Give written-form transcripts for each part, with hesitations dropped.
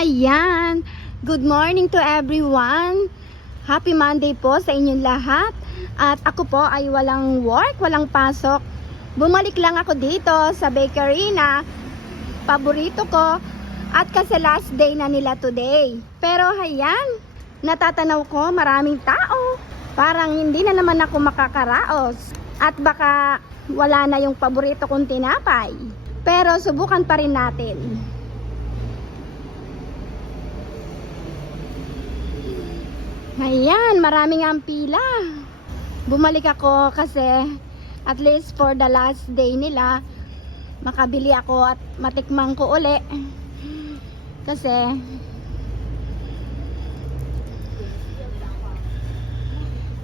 Ayan, good morning to everyone. Happy Monday po sa inyong lahat. At ako po ay walang work, walang pasok. Bumalik lang ako dito sa bakery na paborito ko at kasi last day na nila today. Pero ayan, natatanaw ko maraming tao. Parang hindi na naman ako makakaraos. At baka wala na yung paborito kong tinapay. Pero subukan pa rin natin. Ayan, maraming ang pila. Bumalik ako kasi at least for the last day nila, makabili ako at matikman ko uli. Kasi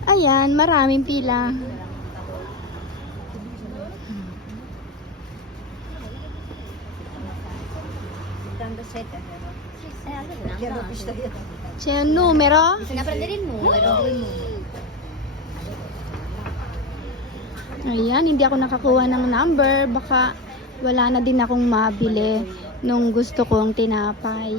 ayan, maraming pila. C'è un numero? Bisogna prendere il numero. Ayan, hindi ako nakakuha ng number. Baka wala na din akong mabili nung gusto kong tinapay.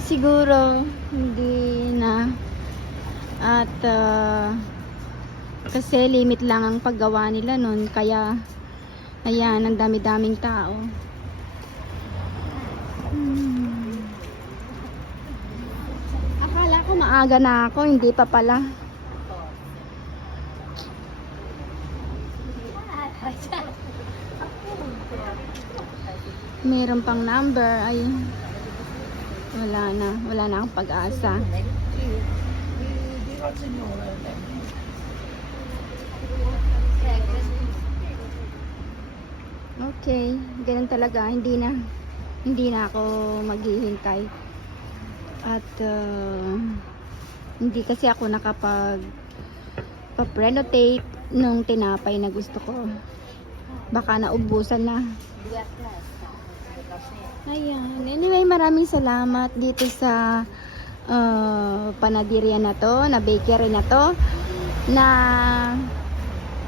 Siguro hindi na. At kasi limit lang ang paggawa nila nun, kaya ayan, ang dami-daming tao. Akala ko maaga na ako, hindi pa pala. Meron pang number, ay wala na akong pag-asa. Okay, ganun talaga, hindi na ako maghihintay. At hindi kasi ako pa-prenotate nung tinapay na gusto ko. Baka naubusan na. Ayan, anyway, maraming salamat dito sa panaderia na to, na bakery na to, na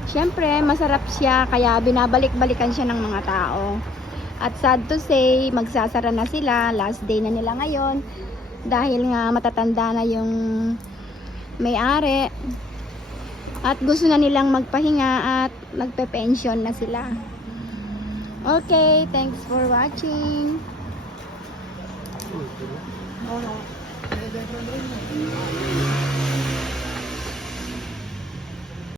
syempre masarap siya, kaya binabalik-balikan siya ng mga tao. At sad to say, magsasara na sila, last day na nila ngayon dahil nga matatanda na yung may-ari at gusto na nilang magpahinga at magpe-pension na sila. Okay, thanks for watching.